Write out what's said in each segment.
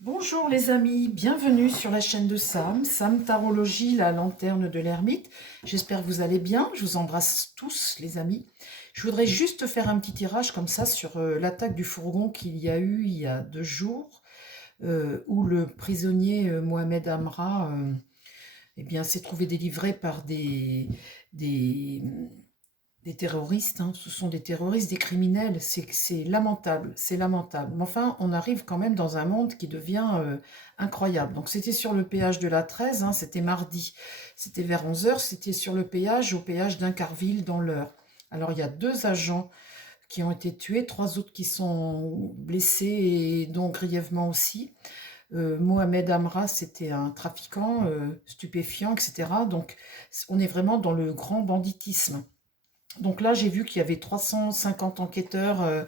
Bonjour les amis, bienvenue sur la chaîne de Sam Tarologie, la lanterne de l'ermite. J'espère que vous allez bien, je vous embrasse tous les amis. Je voudrais juste faire un petit tirage comme ça sur l'attaque du fourgon qu'il y a eu il y a 2 jours, où le prisonnier Mohamed Amra eh bien, s'est trouvé délivré par des, des terroristes, hein. Ce sont des terroristes, des criminels, c'est lamentable, c'est lamentable. Mais enfin, on arrive quand même dans un monde qui devient incroyable. Donc c'était sur le péage de la 13, hein, c'était mardi, c'était vers 11 heures, c'était sur le péage, au péage d'Incarville dans l'Eure. Alors il y a 2 agents qui ont été tués, 3 autres qui sont blessés et dont grièvement aussi. Mohamed Amra, c'était un trafiquant stupéfiant, etc. Donc on est vraiment dans le grand banditisme. Donc là, j'ai vu qu'il y avait 350 enquêteurs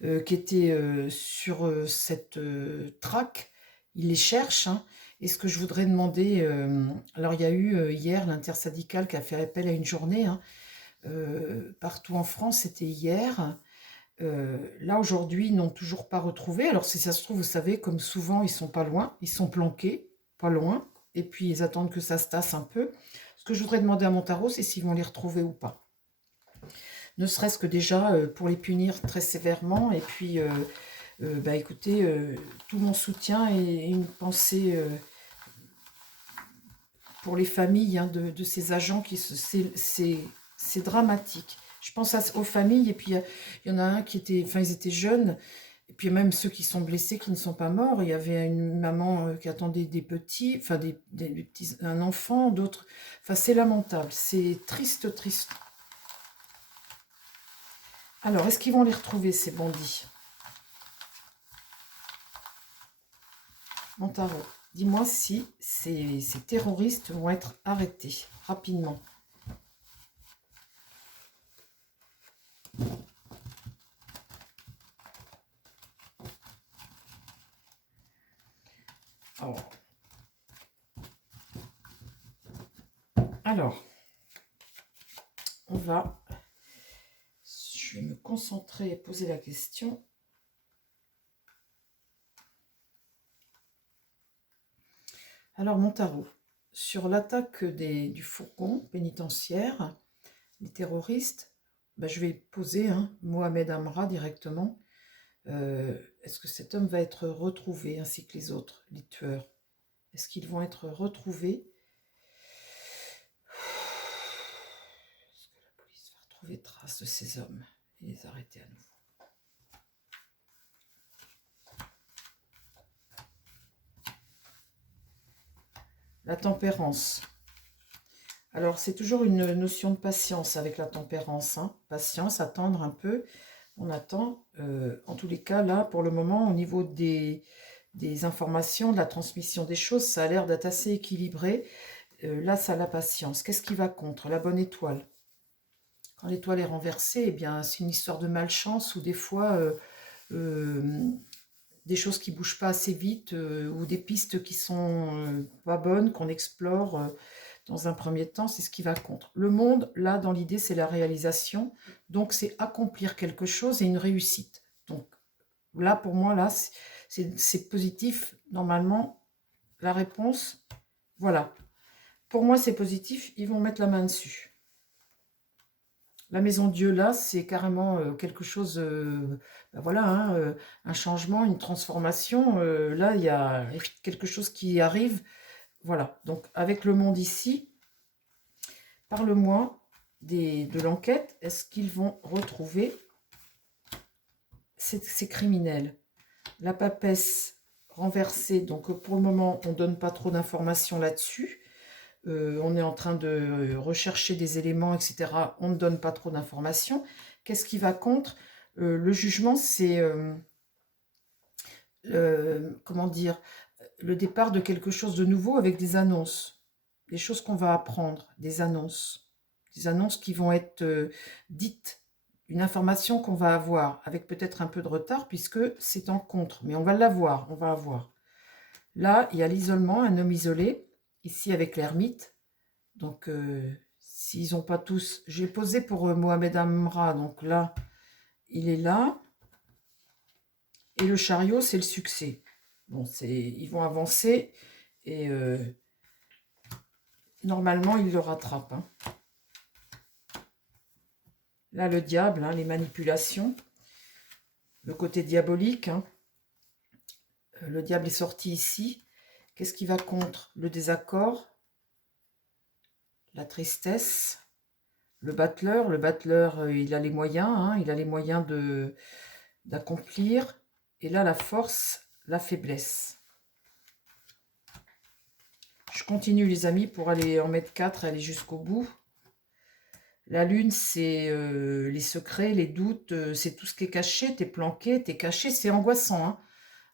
qui étaient sur cette traque. Ils les cherchent, hein. Et ce que je voudrais demander, alors il y a eu hier l'intersyndicale qui a fait appel à une journée, hein, partout en France, c'était hier. Là, aujourd'hui, ils n'ont toujours pas retrouvé. Alors si ça se trouve, vous savez, comme souvent, ils sont pas loin, ils sont planqués, pas loin, et puis ils attendent que ça se tasse un peu. Ce que je voudrais demander à mon tarot, c'est s'ils vont les retrouver ou pas, ne serait-ce que déjà pour les punir très sévèrement. Et puis, bah, écoutez, tout mon soutien et une pensée pour les familles, hein, de ces agents. C'est dramatique. Je pense aux familles, et puis il y en a un qui était, enfin ils étaient jeunes, et puis même ceux qui sont blessés, qui ne sont pas morts. Il y avait une maman qui attendait des petits, enfin des petits, un enfant, d'autres. Enfin c'est lamentable, c'est triste, triste. Alors, est-ce qu'ils vont les retrouver, ces bandits? Mon tarot, dis-moi si ces terroristes vont être arrêtés rapidement. Alors, alors, je vais me concentrer et poser la question. Alors, mon tarot, sur l'attaque du fourgon pénitentiaire, les terroristes, ben, je vais poser Mohamed Amra directement. Est-ce que cet homme va être retrouvé, ainsi que les autres, les tueurs? Est-ce qu'ils vont être retrouvés? Est-ce que la police va retrouver trace de ces hommes et les arrêter à nouveau? La tempérance. Alors, c'est toujours une notion de patience avec la tempérance, hein. Patience, attendre un peu. On attend. En tous les cas, là, pour le moment, au niveau des informations, de la transmission des choses, ça a l'air d'être assez équilibré. Là, ça a la patience. Qu'est-ce qui va contre? La bonne étoile. Quand l'étoile est renversée, eh bien, c'est une histoire de malchance, ou des fois, des choses qui bougent pas assez vite, ou des pistes qui sont pas bonnes, qu'on explore dans un premier temps, c'est ce qui va contre. Le monde, là, dans l'idée, c'est la réalisation. Donc, c'est accomplir quelque chose et une réussite. Donc, là, pour moi, là, c'est positif. Normalement, la réponse, voilà. Pour moi, c'est positif. Ils vont mettre la main dessus. La maison Dieu, là, c'est carrément quelque chose, ben voilà, hein, un changement, une transformation. Là, il y a quelque chose qui arrive. Voilà. Donc, avec le monde ici, parle-moi de l'enquête. Est-ce qu'ils vont retrouver ces criminels? La papesse renversée. Donc, pour le moment, on ne donne pas trop d'informations là-dessus. On est en train de rechercher des éléments, etc. On ne donne pas trop d'informations. Qu'est-ce qui va contre? Le jugement, c'est, comment dire, le départ de quelque chose de nouveau avec des annonces. Des choses qu'on va apprendre, des annonces. Des annonces qui vont être dites. Une information qu'on va avoir, avec peut-être un peu de retard, puisque c'est en contre. Mais on va l'avoir, on va avoir. Là, il y a l'isolement, un homme isolé, ici avec l'ermite. Donc, s'ils n'ont pas tous... J'ai posé pour Mohamed Amra, donc là, il est là. Et le chariot, c'est le succès. Bon, ils vont avancer et normalement, ils le rattrapent. Hein. Là, le diable, hein, les manipulations, le côté diabolique. Hein. Le diable est sorti ici. Qu'est-ce qui va contre? Le désaccord, la tristesse, le battleur. Le battleur, il a les moyens, hein, il a les moyens d'accomplir. Et là, la force, la faiblesse. Je continue, les amis, pour aller en mettre 4 et aller jusqu'au bout. La lune, c'est les secrets, les doutes, c'est tout ce qui est caché, t'es planqué, t'es caché, c'est angoissant. Hein.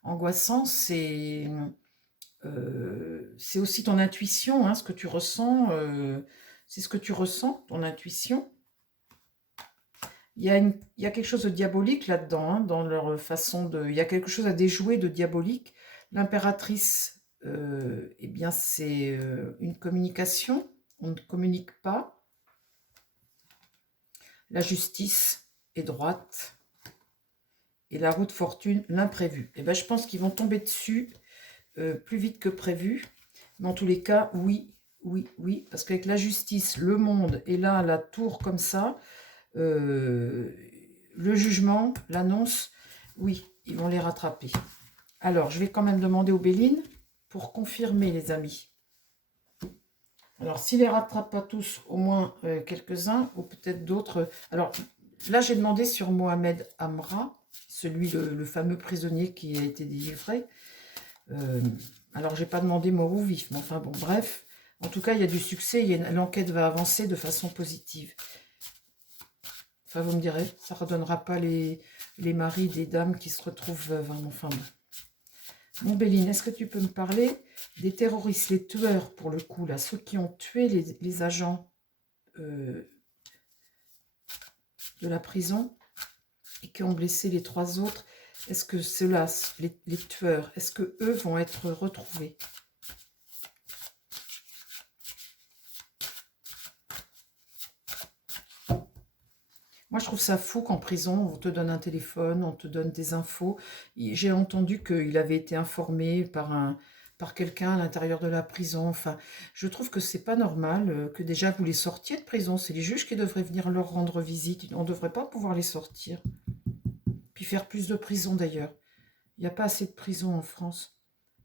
Angoissant, c'est aussi ton intuition, hein, ce que tu ressens, c'est ce que tu ressens, ton intuition. Il y a quelque chose de diabolique là-dedans, hein, dans leur façon de... Il y a quelque chose à déjouer de diabolique. L'impératrice, eh bien, c'est une communication, on ne communique pas. La justice est droite. Et la roue de fortune, l'imprévu. Eh ben, je pense qu'ils vont tomber dessus plus vite que prévu. Mais en tous les cas, oui, oui, oui. Parce qu'avec la justice, le monde, et là, la tour comme ça, le jugement, l'annonce, oui, ils vont les rattraper. Alors, je vais quand même demander aux Bélines pour confirmer, les amis. Alors, s'ils ne les rattrapent pas tous, au moins quelques-uns, ou peut-être d'autres. Alors, là, j'ai demandé sur Mohamed Amra, celui, le fameux prisonnier qui a été délivré. Alors, j'ai pas demandé mort ou vif, mais enfin, bon, bref. En tout cas, il y a du succès, l'enquête va avancer de façon positive. Enfin, vous me direz, ça ne redonnera pas les maris des dames qui se retrouvent veuves. Hein, enfin, bon. Mon Béline, est-ce que tu peux me parler des terroristes, les tueurs, pour le coup, là, ceux qui ont tué les agents de la prison et qui ont blessé les 3 autres? Est-ce que ceux-là, les tueurs, est-ce que eux vont être retrouvés? Moi, je trouve ça fou qu'en prison, on te donne un téléphone, on te donne des infos. J'ai entendu qu'il avait été informé par quelqu'un à l'intérieur de la prison. Enfin, je trouve que c'est pas normal que déjà vous les sortiez de prison. C'est les juges qui devraient venir leur rendre visite. On ne devrait pas pouvoir les sortir. Puis faire plus de prisons d'ailleurs. Il n'y a pas assez de prisons en France.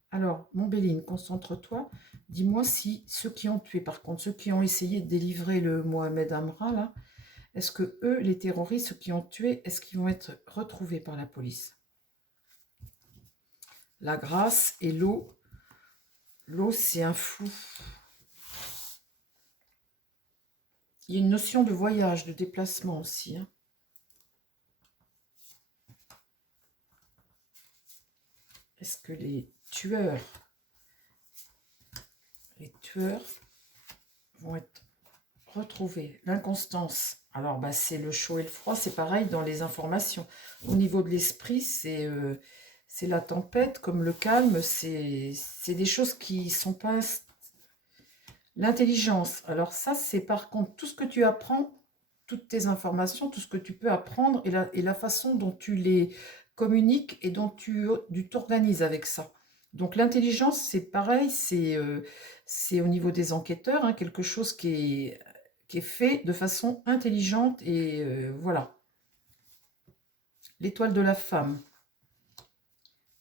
Alors, mon Béline, concentre-toi. Dis-moi si ceux qui ont tué, par contre, ceux qui ont essayé de délivrer le Mohamed Amra, là, est-ce que eux, les terroristes, ceux qui ont tué, est-ce qu'ils vont être retrouvés par la police? La grâce et l'eau. L'eau, c'est un fou. Il y a une notion de voyage, de déplacement aussi. Hein. Est-ce que les tueurs vont être retrouvés? L'inconstance. Alors, bah, c'est le chaud et le froid, c'est pareil dans les informations. Au niveau de l'esprit, c'est la tempête, comme le calme, c'est des choses qui sont pas... L'intelligence, alors ça, c'est par contre tout ce que tu apprends, toutes tes informations, tout ce que tu peux apprendre et la façon dont tu les communiques et dont tu t'organises avec ça. Donc l'intelligence, c'est pareil, c'est au niveau des enquêteurs, hein, quelque chose qui est fait de façon intelligente et voilà. L'étoile de la femme.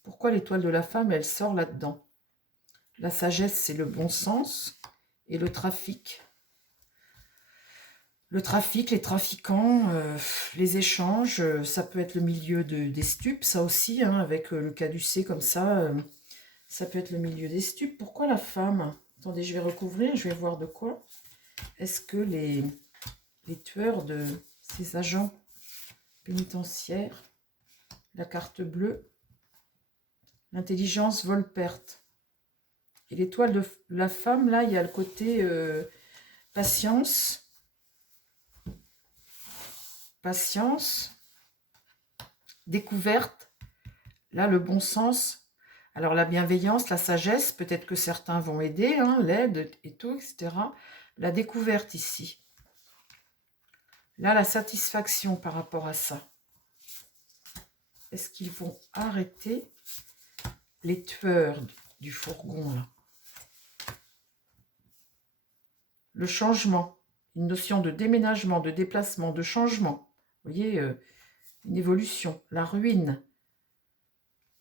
Pourquoi l'étoile de la femme, elle sort là-dedans? La sagesse, c'est le bon sens et le trafic. Le trafic, les trafiquants, les échanges, ça peut être le milieu des stupes, ça aussi, hein, avec le caducée comme ça peut être le milieu des stupes. Pourquoi la femme? Attendez, je vais recouvrir, je vais voir de quoi. Est-ce que les tueurs de ces agents pénitentiaires, la carte bleue, l'intelligence, vol-perte. Et l'étoile de la femme, là, il y a le côté patience, découverte, là, le bon sens. Alors, la bienveillance, la sagesse, peut-être que certains vont aider, hein, l'aide et tout, etc. La découverte ici. Là, la satisfaction par rapport à ça. Est-ce qu'ils vont arrêter les tueurs du fourgon, là. Le changement, une notion de déménagement, de déplacement, de changement. Vous voyez, une évolution. La ruine.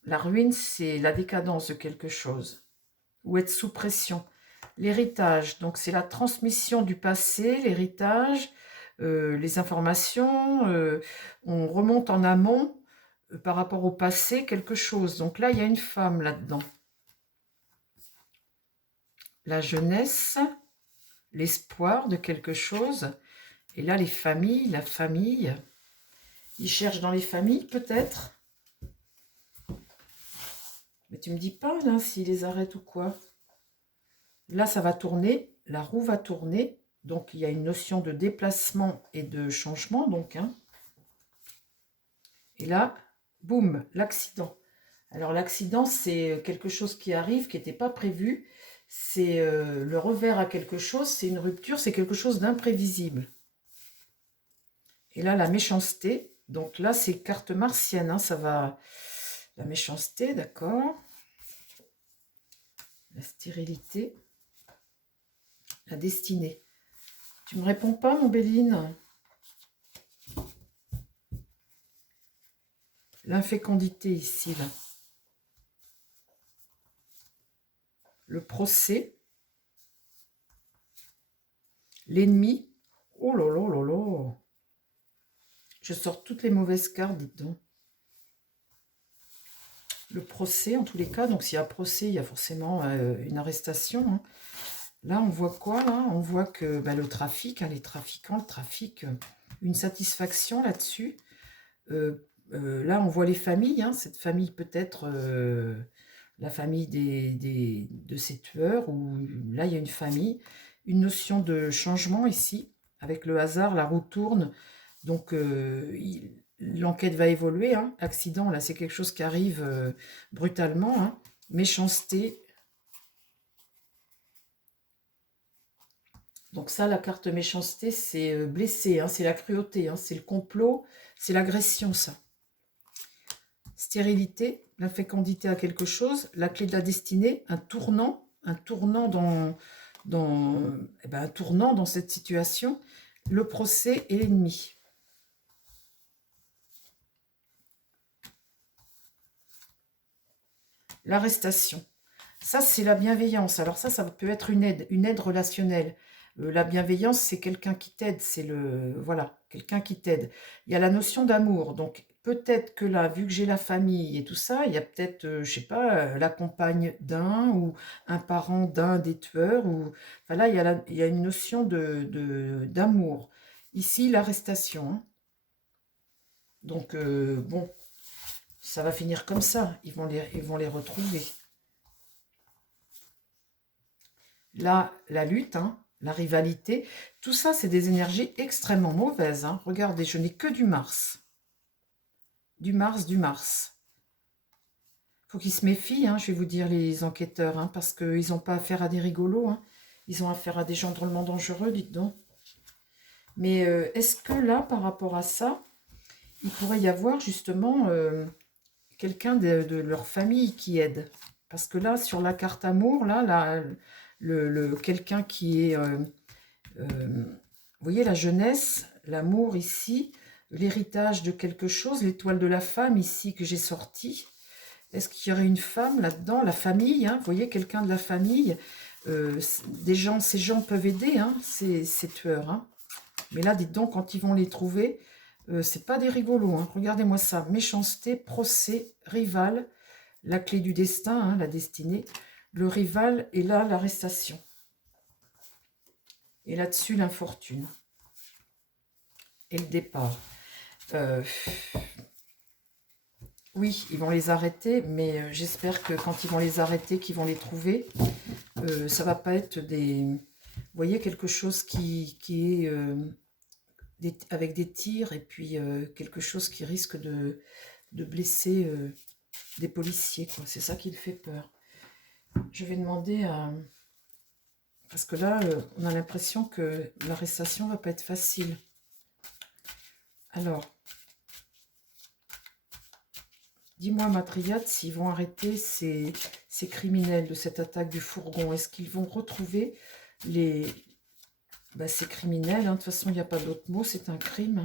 La ruine, c'est la décadence de quelque chose. Ou être sous pression. L'héritage, donc c'est la transmission du passé, l'héritage, les informations, on remonte en amont par rapport au passé quelque chose. Donc là, il y a une femme là-dedans. La jeunesse, l'espoir de quelque chose. Et là, les familles, la famille. Ils cherchent dans les familles, peut-être. Mais tu me dis pas, là, s'ils les arrêtent ou quoi. Là, ça va tourner. La roue va tourner. Donc, il y a une notion de déplacement et de changement, donc. Hein. Et là, boum, l'accident. Alors, l'accident, c'est quelque chose qui arrive, qui n'était pas prévu. C'est le revers à quelque chose, c'est une rupture, c'est quelque chose d'imprévisible. Et là, la méchanceté. Donc là, c'est carte martienne, hein, ça va... La méchanceté, d'accord. La stérilité. La destinée. Tu me réponds pas, mon Béline? L'infécondité ici, là. Le procès. L'ennemi. Oh là là là là. Je sors toutes les mauvaises cartes, dites donc. Le procès, en tous les cas. Donc, s'il y a procès, il y a forcément une arrestation. Hein. Là, on voit quoi, là? On voit que le trafic, hein, les trafiquants, le trafic, une satisfaction là-dessus. Là, on voit les familles. Hein, cette famille peut-être la famille de ces tueurs. Ou là, il y a une famille. Une notion de changement ici. Avec le hasard, la roue tourne. Donc, l'enquête va évoluer. Hein. Accident, là, c'est quelque chose qui arrive brutalement. Hein. Méchanceté. Donc ça, la carte méchanceté, c'est blessé. Hein. C'est la cruauté. Hein. C'est le complot. C'est l'agression, ça. Stérilité, l'infécondité à quelque chose. La clé de la destinée, un tournant un tournant dans cette situation. Le procès et l'ennemi. L'arrestation. Ça, c'est la bienveillance. Alors ça peut être une aide relationnelle. La bienveillance, c'est quelqu'un qui t'aide. C'est voilà, quelqu'un qui t'aide. Il y a la notion d'amour. Donc, peut-être que là, vu que j'ai la famille et tout ça, il y a peut-être, je sais pas, la compagne d'un ou un parent d'un des tueurs. Ou... Enfin là, il y a une notion d'amour. Ici, l'arrestation. Hein. Donc, bon, ça va finir comme ça. Ils vont les retrouver. Là, la lutte, hein, la rivalité, tout ça, c'est des énergies extrêmement mauvaises. Hein. Regardez, je n'ai que du Mars. Du Mars, du Mars. Faut qu'ils se méfient, hein, je vais vous dire, les enquêteurs, hein, parce qu'ils n'ont pas affaire à des rigolos. Hein. Ils ont affaire à des gens drôlement dangereux, dites donc. Mais est-ce que là, par rapport à ça, il pourrait y avoir justement quelqu'un de leur famille qui aide? Parce que là, sur la carte amour, là quelqu'un qui est... vous voyez, la jeunesse, l'amour ici, l'héritage de quelque chose, l'étoile de la femme ici que j'ai sortie. Est-ce qu'il y aurait une femme là-dedans? La famille, hein, vous voyez, quelqu'un de la famille. Ces gens peuvent aider, hein, ces tueurs. Hein. Mais là, dites donc, quand ils vont les trouver, c'est pas des rigolos. Hein. Regardez-moi ça. Méchanceté, procès, rival, la clé du destin, hein, la destinée. Le rival et là, l'arrestation. Et là-dessus, l'infortune. Et le départ. Oui, ils vont les arrêter, mais j'espère que quand ils vont les arrêter, qu'ils vont les trouver, ça va pas être des... Vous voyez, quelque chose qui est avec des tirs et puis quelque chose qui risque de blesser des policiers. C'est ça qui le fait peur. Je vais demander à... Parce que là, on a l'impression que l'arrestation va pas être facile. Alors, Dis-moi, ma triade, s'ils vont arrêter ces criminels de cette attaque du fourgon. Est-ce qu'ils vont retrouver les... ces criminels, hein. De toute façon, il n'y a pas d'autre mot, c'est un crime. Hein.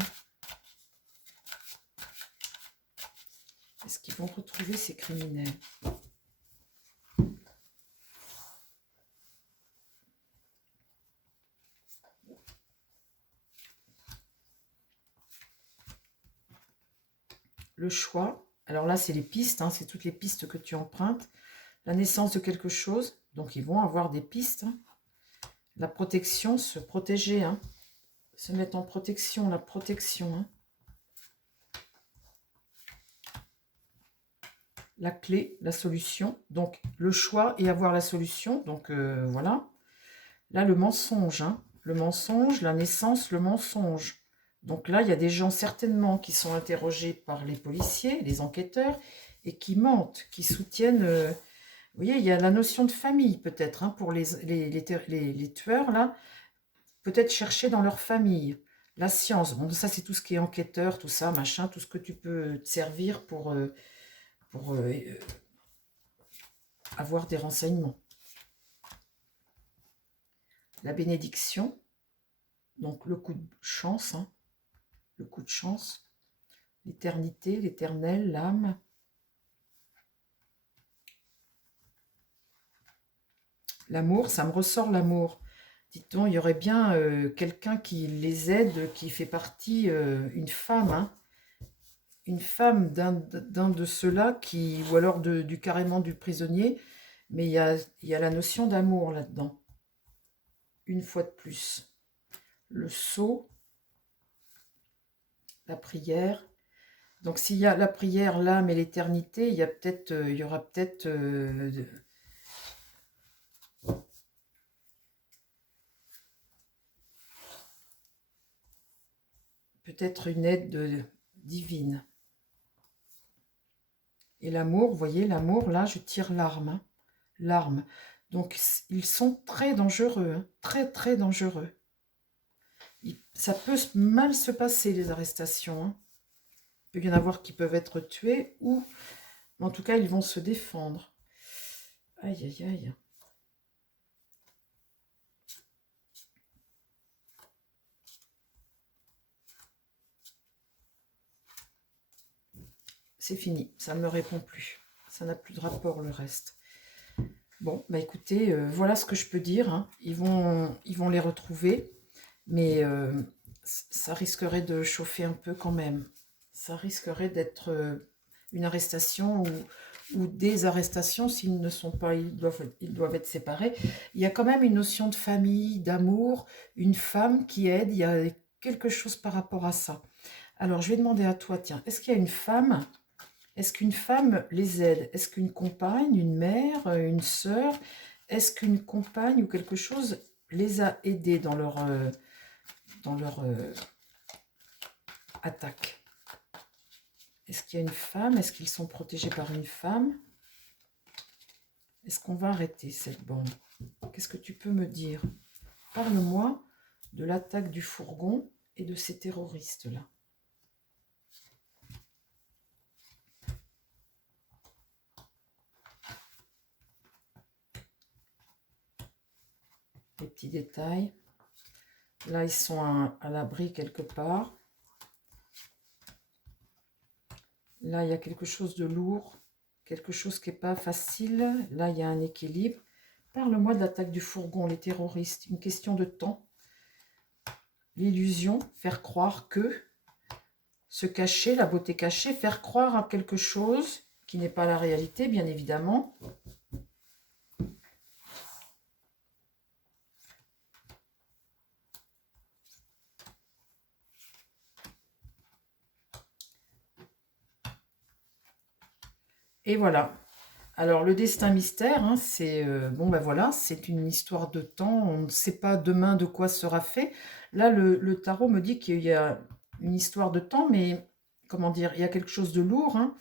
Est-ce qu'ils vont retrouver ces criminels? Le choix. Alors là, c'est les pistes, hein, c'est toutes les pistes que tu empruntes. La naissance de quelque chose. Donc, ils vont avoir des pistes. Hein. La protection, se protéger. Hein. Se mettre en protection, la protection. Hein. La clé, la solution. Donc, le choix et avoir la solution. Donc, voilà. Là, le mensonge. Hein. Le mensonge, la naissance, le mensonge. Donc là, il y a des gens certainement qui sont interrogés par les policiers, les enquêteurs, et qui mentent, qui soutiennent... vous voyez, il y a la notion de famille peut-être, hein, pour les tueurs, là. Peut-être chercher dans leur famille. La science, bon, ça c'est tout ce qui est enquêteur, tout ça, machin, tout ce que tu peux te servir pour avoir des renseignements. La bénédiction, donc le coup de chance, hein. Le coup de chance, l'éternité, l'éternel, l'âme. L'amour, ça me ressort l'amour. Dites-donc, il y aurait bien quelqu'un qui les aide, qui fait partie, une femme, hein, une femme d'un de ceux-là, qui, ou alors carrément du prisonnier, mais il y a la notion d'amour là-dedans. Une fois de plus. Le sceau, la prière. Donc s'il y a la prière, l'âme et l'éternité, il y aura peut-être une aide divine. Et l'amour, vous voyez, l'amour, là, je tire l'arme. Hein, l'arme. Donc ils sont très dangereux, hein, très très dangereux. Ça peut mal se passer, les arrestations. Hein. Il peut y en avoir qui peuvent être tués, ou en tout cas, ils vont se défendre. Aïe, aïe, aïe. C'est fini, ça ne me répond plus. Ça n'a plus de rapport, le reste. Bon, bah écoutez, voilà ce que je peux dire. Hein. Ils vont les retrouver, mais ça risquerait de chauffer un peu quand même. Ça risquerait d'être une arrestation ou des arrestations s'ils ne sont pas, ils doivent être séparés. Il y a quand même une notion de famille, d'amour, une femme qui aide, il y a quelque chose par rapport à ça. Alors, je vais demander à toi, tiens, est-ce qu'il y a une femme, est-ce qu'une femme les aide? Est-ce qu'une compagne, une mère, une sœur, est-ce qu'une compagne ou quelque chose les a aidés dans leur attaque? Est-ce qu'il y a une femme? Est-ce qu'ils sont protégés par une femme? Est-ce qu'on va arrêter cette bande? Qu'est-ce que tu peux me dire? Parle-moi de l'attaque du fourgon et de ces terroristes-là. Les petits détails. Là, ils sont à l'abri quelque part. Là, il y a quelque chose de lourd, quelque chose qui n'est pas facile. Là, il y a un équilibre. Parle-moi de l'attaque du fourgon, les terroristes. Une question de temps. L'illusion, faire croire que, se cacher, la beauté cachée, faire croire à quelque chose qui n'est pas la réalité, bien évidemment. Et voilà. Alors, le destin mystère, hein, c'est bon, ben voilà, c'est une histoire de temps. On ne sait pas demain de quoi sera fait. Là, le tarot me dit qu'il y a une histoire de temps, mais comment dire, il y a quelque chose de lourd, hein,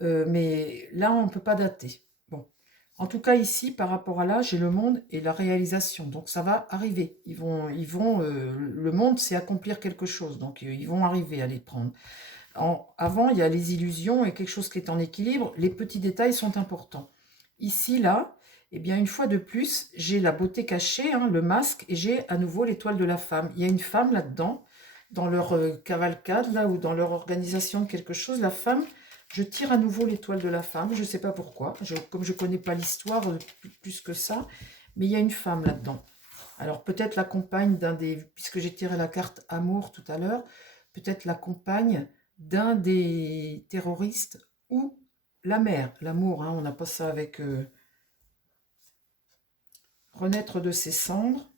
mais là, on ne peut pas dater. Bon, en tout cas, ici, par rapport à là, j'ai le monde et la réalisation. Donc, ça va arriver. Le monde, c'est accomplir quelque chose. Donc, ils vont arriver à les prendre. Avant, il y a les illusions et quelque chose qui est en équilibre. Les petits détails sont importants. Ici, là, eh bien, une fois de plus, j'ai la beauté cachée, hein, le masque, et j'ai à nouveau l'étoile de la femme. Il y a une femme là-dedans, dans leur cavalcade, là, ou dans leur organisation de quelque chose. La femme, je tire à nouveau l'étoile de la femme. Je ne sais pas pourquoi, comme je ne connais pas l'histoire plus que ça, mais il y a une femme là-dedans. Alors peut-être la compagne d'un des... Puisque j'ai tiré la carte amour tout à l'heure, peut-être la compagne d'un des terroristes ou la mère, l'amour, hein, on n'a pas ça avec renaître de ses cendres,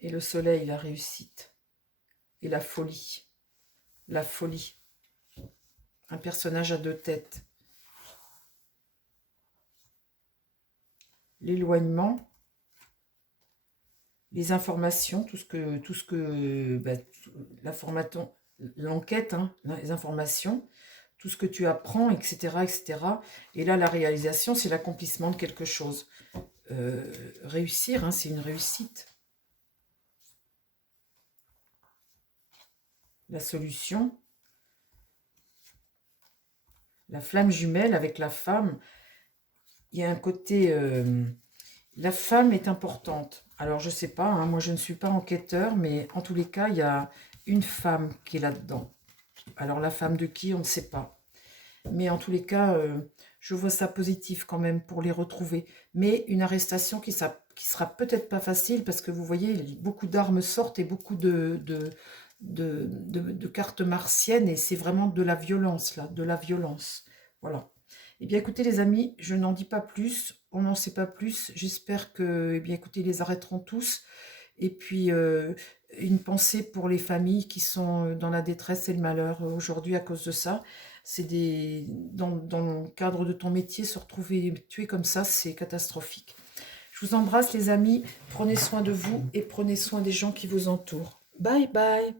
et le soleil, la réussite, et la folie, un personnage à deux têtes, l'éloignement, les informations, l'information, l'enquête, hein, les informations, tout ce que tu apprends, etc., etc. Et là, la réalisation, c'est l'accomplissement de quelque chose. Réussir, hein, c'est une réussite. La solution, la flamme jumelle avec la femme, il y a un côté... la femme est importante. Alors, je ne sais pas, hein, moi je ne suis pas enquêteur, mais en tous les cas, il y a une femme qui est là-dedans. Alors, la femme de qui, on ne sait pas. Mais en tous les cas, je vois ça positif quand même pour les retrouver. Mais une arrestation qui sera peut-être pas facile parce que vous voyez, beaucoup d'armes sortent et beaucoup de cartes martiennes et c'est vraiment de la violence là, de la violence. Voilà. Eh bien écoutez les amis, je n'en dis pas plus, on n'en sait pas plus. J'espère que, eh bien écoutez, ils les arrêteront tous. Et puis une pensée pour les familles qui sont dans la détresse et le malheur aujourd'hui à cause de ça. C'est dans le cadre de ton métier, se retrouver tué comme ça, c'est catastrophique. Je vous embrasse les amis, prenez soin de vous et prenez soin des gens qui vous entourent. Bye bye.